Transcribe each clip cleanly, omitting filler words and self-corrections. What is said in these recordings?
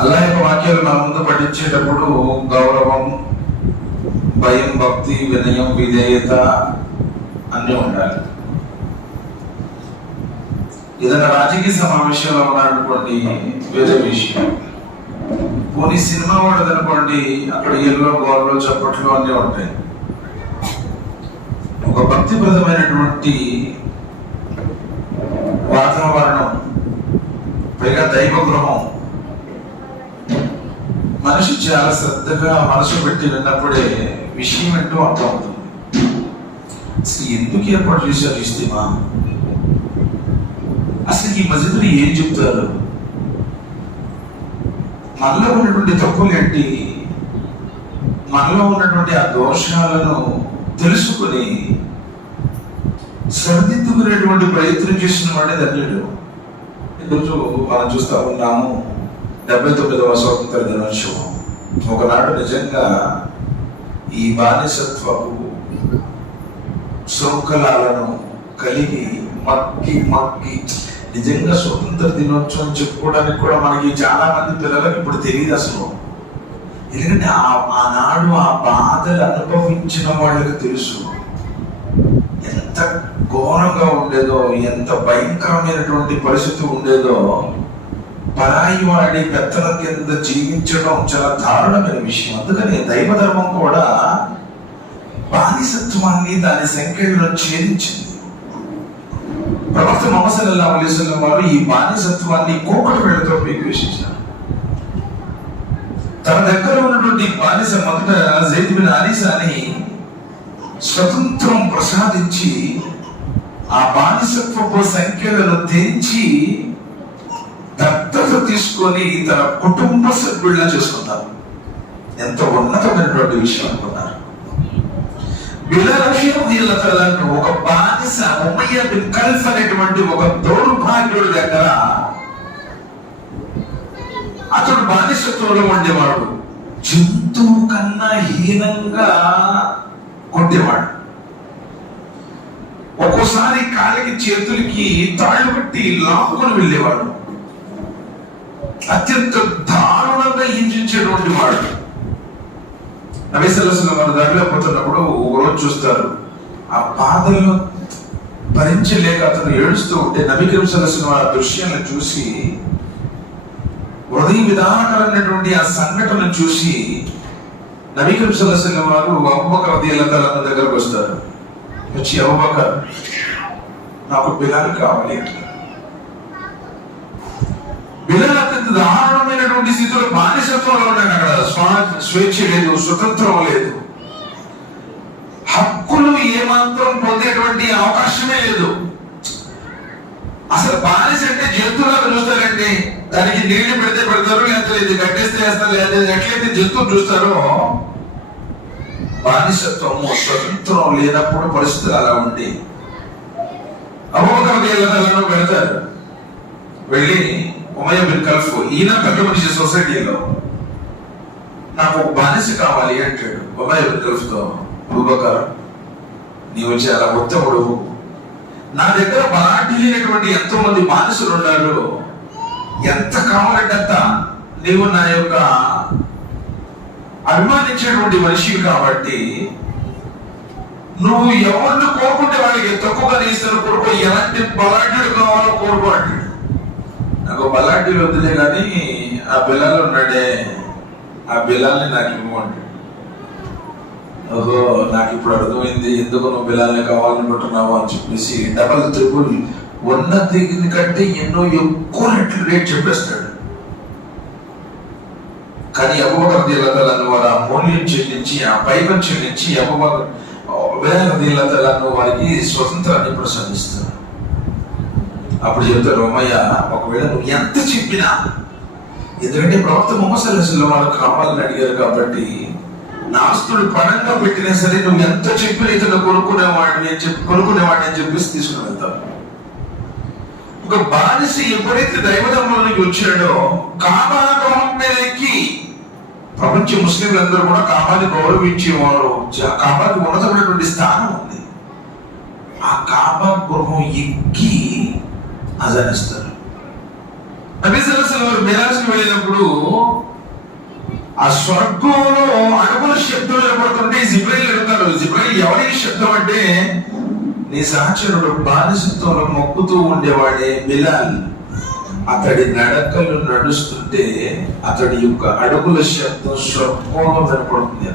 అల్లాహ్ యొక్క వాక్యాలు మన ముందు పఠించేటప్పుడు గౌరవం, భయం, భక్తి, వినయం, విధేయత అన్నీ ఉండాలి. ఏదైనా రాజకీయ సమావేశంలో ఉన్నారనుకోండి, వేరే విషయం. పోనీ సినిమా వాడదనుకోండి, అక్కడ ఎల్లో గోల్లో చప్పట్లు అన్నీ ఉంటాయి. ఒక భక్తిప్రదమైనటువంటి వాతావరణం, పైగా దైవ గృహం, మనిషి చాలా శ్రద్ధగా మనసు పెట్టి విన్నప్పుడే విషయం ఏంటో అర్థమవుతుంది. అసలు ఎందుకు ఏర్పాటు చేశారు ఇస్తిమా? అసలు ఈ మసీదులో ఏం చెప్తారు? మనలో ఉన్నటువంటి తప్పులు ఏంటి? మనలో ఉన్నటువంటి ఆ దోషాలను తెలుసుకుని సరిదిద్దుకునేటువంటి ప్రయత్నం చేసిన వాడే ధన్యుడు. ఈరోజు మనం చూస్తా ఉన్నాము 79వ స్వాతంత్ర దినోత్సవం. ఒకనాడు నిజంగా ఈ బానిసత్వపు శృంఖలాలను కలిగి మక్కి నిజంగా స్వతంత్ర దినోత్సవం చెప్పుకోవడానికి కూడా మనకి చాలా మంది పిల్లలకు ఇప్పుడు తెలియదు అసలు. ఎందుకంటే ఆనాడు ఆ బాధలు అనుభవించిన వాళ్ళకి తెలుసు ఎంత ఘోరంగా ఉండేదో, ఎంత భయంకరమైనటువంటి పరిస్థితి ఉండేదో. పరాయి వాడి పెత్తనం కింద జీవించడం చాలా దారుణమైన విషయం. అందుకని దైవ ధర్మం కూడా బానిసత్వాన్ని దాని సంఖ్యలో ఛేదించింది. ప్రవక్త ముహమ్మద్ సల్లల్లాహు అలైహి వసల్లం వారు ఈ బానిసత్వాన్ని కోకటి వేళ్లతో పీకివేశారు. తన దగ్గర ఉన్నటువంటి బానిస మొదట జైద్ బిన్ హారిసాని స్వతంత్రం ప్రసాదించి ఆ బానిసత్వపు సంఖ్యలను తెంచి దత్తత తీసుకొని తన కుటుంబ సభ్యుల్లా చేసుకున్నారు. ఎంత ఉన్నతమైనటువంటి విషయం అనుకున్నారు. బిలాల్ ఒక బానిస ఉమయ్య బిన్ ఖల్ఫ్ అనేటువంటి ఒక దౌర్భాగ్యుడి దగ్గర అతడు బానిసత్వంలో ఉండేవాడు. జంతువు కన్నా హీనంగా కొట్టేవాడు. ఒక్కోసారి కాలికి చేతులకి తాళ్ళు కట్టి లాక్కుని వెళ్ళేవాడు. అత్యంత దారుణంగా హింసించేటువంటి వాడు. నబీ సల్లల్లాహు అలైహి వసల్లం వారు దారిలో పోతున్నప్పుడు ఒకరోజు చూస్తారు, ఆ బాధలను భరించలేక అతను ఏడుస్తూ ఉంటే నబీ కరీం సల్లల్లాహు అలైహి వసల్లం ఆ దృశ్యాలను చూసి, హృదయ విదారకరమైనటువంటి ఆ సంఘటనను చూసి నబీ కరీం సల్లల్లాహు అలైహి వసల్లం వారు అబూబకర్ రదియల్లాహు తఆలా దగ్గరకు వస్తారు. వచ్చి, అబూబకర్, నాకు బిలాల్ కావాలి అంటారు. బిలాల్ అత్యంత దారుణమైనటువంటి స్థితిలో బానిసత్వంలో ఉన్నాడు. అక్కడ స్వేచ్ఛ లేదు, స్వతంత్రం లేదు, హక్కులు ఏమాత్రం పొందేటువంటి అవకాశమే లేదు. అసలు బానిస అంటే జంతువులాగా చూస్తారండి. దానికి నీళ్లు పెడితే పెడతారు, లేకపోతే కట్టేస్తే వేస్తారు, లేదా ఎట్లయితే జంతువులు చూస్తారో, బానిసత్వము స్వతంత్రం లేనప్పుడు పరిస్థితులు అలా ఉండి అబూబకర్ రదియల్లాహు తఆలా వెళ్తారు. వెళ్ళి ఉమయ్య బిన్ ఖల్ఫ్, ఈయన పెద్ద మనిషి సొసైటీలో, నాకు ఒక బానిస కావాలి అంటాడు. ఉమయ్య బిన్ ఖల్ఫ్ తో, అబూబకర్, నీవు చాలా ఉత్తముడు, నా దగ్గర బలాఢ్య లేనటువంటి ఎంతో మంది బానిసలు ఉన్నారు, ఎంత కావాలంటే అంత, నీవు నా యొక్క అభిమానించేటువంటి మనిషివి కాబట్టి నువ్వు ఎవరిని కోరుకుంటే వాళ్ళకి తక్కువగా ఇస్తారు కోరుకో, ఎలాంటి బలాఢ్యుడు కావాలో కోరుకో అంటాడు. నాకు బలాఢ్యులు వద్దులే కానీ ఆ బిలాల్ ఉన్నాడే, ఆ బిలాల్ని నాకు ఇవ్వమంటాడు. ఓహో, నాకు ఇప్పుడు అర్థమైంది ఎందుకు నువ్వు బిలాల్ని కావాలనుకుంటున్నావు అని చెప్పేసి డబల్ త్రిబుల్ ఉన్న దిగిన కంటే ఎన్నో ఎక్కువ రెట్లు రేట్ చెప్పేస్తాడు. కానీ అబూబకర్ రదియల్లాహు తఆలా వారు ఆ మూల్యం చెల్లించి, ఆ పైకం చెల్లించి బిలాల్ రదియల్లాహు తఆలా వారికి స్వతంత్రాన్ని ప్రసాదిస్తారు. అప్పుడు చెప్తారు, ఉమయ్య, ఒకవేళ నువ్వు ఎంత చెప్పినా, ఎందుకంటే ప్రవక్త ముహమ్మద్ సల్లల్లాహు అలైహి వసల్లం వారు కావాలని అడిగారు కాబట్టి, నాస్తుడు పణంగా పెట్టినా సరే నువ్వు ఎంత చెప్పినా ఇతను కొనుక్కునేవాడిని అని చెప్పేసి తీసుకుని వెళ్తావు. ఒక బానిస ఎప్పుడైతే దైవధర్మంలోకి వచ్చాడో కాబా గృహం మీద ఎక్కి, ప్రపంచ ముస్లింలందరూ కూడా కాబాని గౌరవించేవారు. కాబాకి ఉన్నతమైనటువంటి స్థానం ఉంది. ఆ కాబా గృహం ఎక్కి అజానిస్తారు. నబీ సల్లల్లాహు అలైహి వసల్లం బిలాల్ ప్రదేశానికి వెళ్ళినప్పుడు ఆ స్వర్గంలో అడుగుల శబ్దం వినపడుతుంటే జిబ్రాయిల్ అడుగుతాడు, జిబ్రాయిల్ ఎవరికి శబ్దం అంటే నీ సహచరుడు బానిసత్వంలో మొక్కుతూ ఉండేవాడే బిలాల్, అతడి నడకలు నడుస్తుంటే అతడి యొక్క అడుగుల శబ్దం స్వర్గంలో వినపడుతుంది.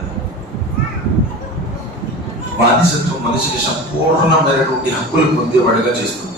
బానిసత్వం మనిషికి సంపూర్ణమైనటువంటి హక్కులు పొందేవాడిగా చేస్తుంది.